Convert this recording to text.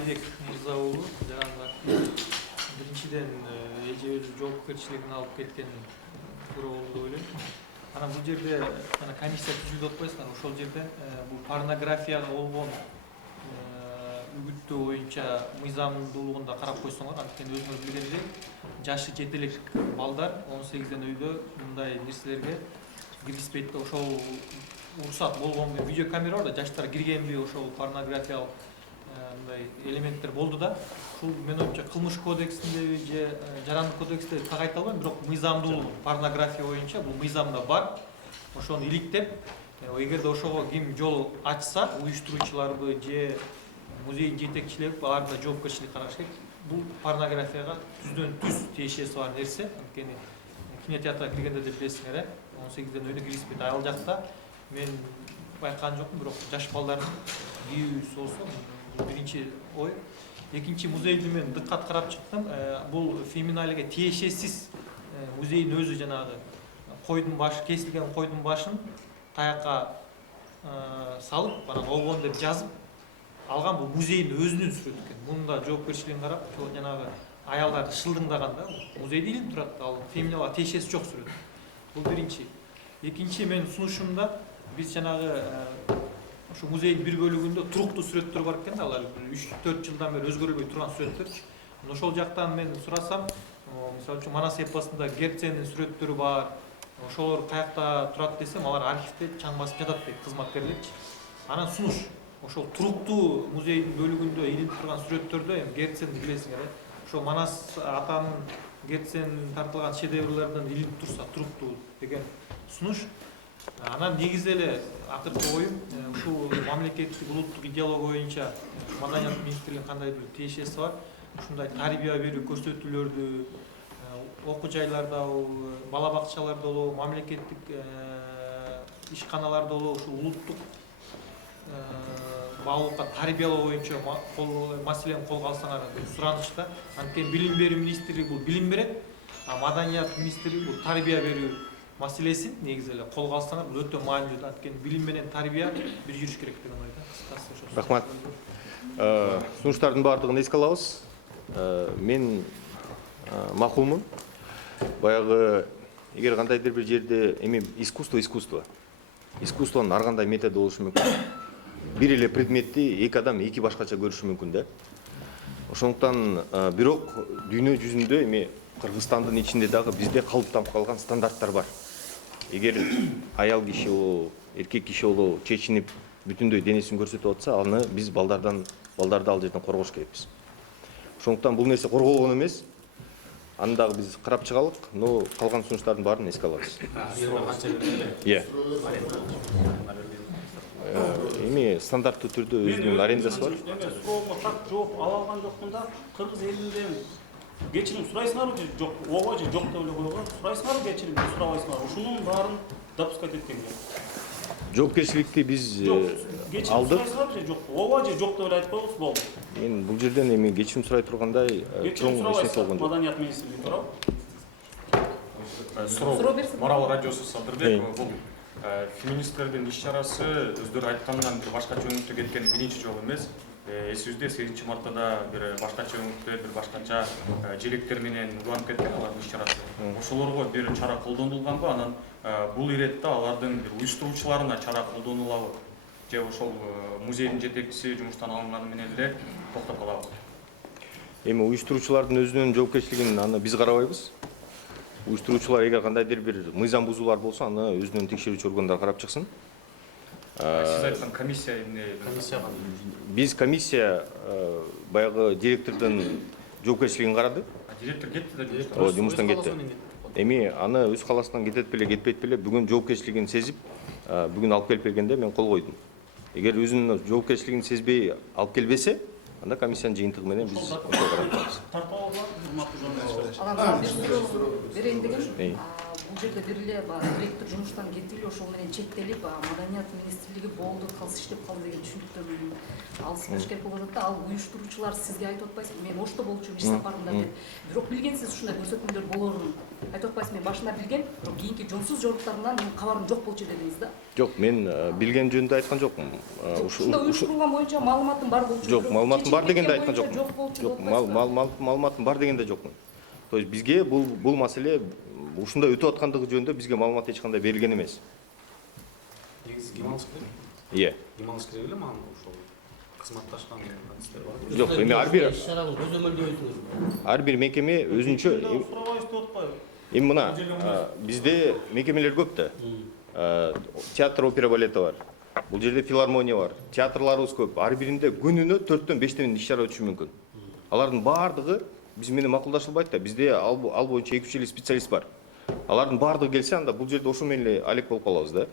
Айбек Мырза уулу жарандар. Биринчиден эже өзү жоопкерчилигин алып кеткен туура болду деп ойлойм. Анан бул жерде комиссия түзүлдү атпайсызбы? Ошол жерден бул порнографияга болгон үгүттөө боюнча мыйзамдуулугун да карап койсоңор, анткени өзүңөр билгендей жашы жете элек балдар 18ден өйдө мындай нерселерге киргизбейт да. Ошол уруксат болгонбу, видеокамера бар да, жаштар киргенби, ошол порнографиялык мындай элементтер болду да. Ушул менин оюмча кылмыш кодексиндеби же жарандык кодексинде так айта албайм, бирок мыйзамдуулугу порнография боюнча бул мыйзамда бар. Ошону иликтеп, эгерде ошого ким жол ачса, уюштуруучуларбы же музейдин жетекчилери аларда жоопкерчилик караш керек. Бул порнографияга түздөн түз тиешеси бар нерсе. Анткени кинотеатрга киргенде деп билесиңер, 18ден өйдө киргизбейт. Ал жакта мен байкаган жокмун, бирок жаш балдардын кийүүсү болсо биринчи ой. Экинчи, музейди мен дыккат карап чыктым. Бул феминалиге тиешесиз музейдин өзү жанагы койдун башы, кесилген койдун башын таякка салып, анан обон деп жазып алган. Бул музейдин өзүнүн сүрөтү экен. Мунда жоопкерчилигин карап, жанагы аялдар шылдыңдаган да. Музейде илинип турат, ал феминалга тиешеси жок сүрөт. Бул биринчи. Экинчи, мен сунушумда биз жанагы ошо музейдин бир бөлүгүндө туруктуу сүрөттөр бар экен да, алар 3-4 жылдан бери өзгөрбөй турган сүрөттөрчү. Ошол жактан мен сурасам, мисалы үчүн Манас эпосунда Герцендин сүрөттөрү бар. Ошолор каякта турат десем, алар архивде чаң басып жатат дейт кызматкерлерчи. Анан сунуш, ошол туруктуу музейдин бөлүгүндө илинип турган сүрөттөрдө эми Герценди билесиңер, ошо Манас атанын Герцен тартылган шедеврлерден илинип турса туруктуу деген сунуш. Анан негизи эле акыркы оюм, ушул мамлекеттик улуттук идеология боюнча Маданият министрлигинин кандай бир тиешеси бар. Ушундай тарбия берүү көрсөтүүлөрдү окуу жайларда, бала бакчаларда болобу, мамлекеттик ишканаларда болобу, ушул улуттук баалуулукка тарбиялоо боюнча маселени колго алсаңар суранычта. Анткени билим берүү министрлиги бул билим берет, а Маданият министрлиги бул тарбия берүү маселесин негизи эле колго алсаңар бул өтө маанилүү. Анткени билим менен тарбия бир жүрүш керек деген ойдо. Рахмат. Сунуштардын баардыгын эске алабыз. Мен макулмун. Баягы эгер кандайдыр бир жерде эми искусствонун ар кандай методу болушу мүмкүн. Бир эле предметти эки адам эки башкача көрүшү мүмкүн да. Ошондуктан бирок дүйнө жүзүндө эми Кыргызстандын ичинде дагы бизде калыптанып калган стандарттар бар. Эгер аял киши болобу, эркек киши болобу чечинип бүтүндөй денесин көрсөтүп атса, аны биз балдарды ал жерден коргош керекпиз. Ошондуктан бул нерсе корголгон эмес. Аны дагы биз карап чыгалык, но калган сунуштардын баарын эске алабыз. Эми стандарттуу түрдө өзүнүн арендасы бар. Суроого так жооп ала алган жокмун да. Кыргыз элинден кечирим сурайсыңарбы же жок, ооба же жок деп эле койгон. Сурайсыңарбы кечирим, сурабайсыңарбы? Ушунун баарын допускать эткем керек. Жоопкерчиликти биз алдык. Сурайсыңарбы же жок, ооба же жок деп эле айтып койгуз, болду. Мен бул жерден эми кечирим сурай тургандай чоң нерсе болгон жок. Маданият министрлиги туурабы? Суроо Марал радиосу Садырбек. Бул феминисттердин иш-чарасы өздөрү айткандан бир башкача өңүттө кеткен биринчи жолу эмес. Эсибизде 8-мартта бир башкача өңүттө, бир башкача желектер менен уланып кеткен алардын иш-чарасы. Ошолорго бир чара колдонулганбы? Анан бул иретте алардын бир уюштуруучуларына чара колдонулабы? Же ошол музейдин жетекчиси жумуштан алынганы менен эле токтоп калабы? Эми уюштуруучулардын өзүнүн жоопкерчилигин аны биз карабайбыз. Уюштуруучулар эгер кандайдыр бир мыйзам бузуулар болсо, аны өзүнүн текшерүүчү органдар карап чыксын. Сиз айткан комиссия эмне? Биз комиссия баягы директордун жоопкерчилигин карады. Директор кетти да жумуштан кетти. Эми аны өз каласынан кетет беле, кетпейт беле, бүгүн жоопкерчилигин сезип, бүгүн алып келип бергенде мен кол койдум. Эгер өзүнүн жоопкерчилигин сезбей алып келбесе, анда комиссиянын жыйынтыгы менен биз ошол карап жатабыз. Тартып алгыла, урматтуу журналисттер. Берейин деген бул жерде бир эле баягы директор жумуштан кетип эле ошол менен чектелип маданият министрлиги болду калыс иштеп калды деген түшүнүктөн алыс болуш керек болуп атат да. Ал уюштуруучулар сизге айтып атпайсызбы? Мен Ошто болчумун иш сапарында деп. Бирок билгенсиз ушундай көрсөтмөлөр болорун. Айтып атпайсызбы? Мен башында билгем, бирок кийинки жонсуз жоруктарынан менин кабарым жок болчу дедиңиз да. Жок, мен билген жөнүндө айткан жокмун. Ушунда уюштурулган боюнча маалыматым бар болчу. Жок, маалыматым бар дегенде айткан жокмун. Жок болчу. Жок, маалыматым бар дегенде жокмун. То есть бизге бул маселе ушундай өтүп аткандыгы жөнүндө бизге маалымат эч кандай берилген эмес. Негизи ким алыш керек? Иә. Ким алыш керек эле мага ошол кызматташкан кандидаттар бар. Жок, эми иш-чараны көзөмөлдөйсүңүз. ар бир мекеме өзүнчө сурабайсыз деп атпайбы? эми мына бизде мекемелер көп да. Театр, опера, балети бар. Бул жерде филармония бар. Театрларыбыз көп. Ар биринде күнүнө 4-төн 5 иш-чара өтүшү мүмкүн. Алардын баардыгы биз менен макулдашылбайт да. Бизде ал боюнча 2-3 эле специалист бар. Алардын баардыгы келсе, анда бул жерде ошо менен эле алек болуп калабыз да.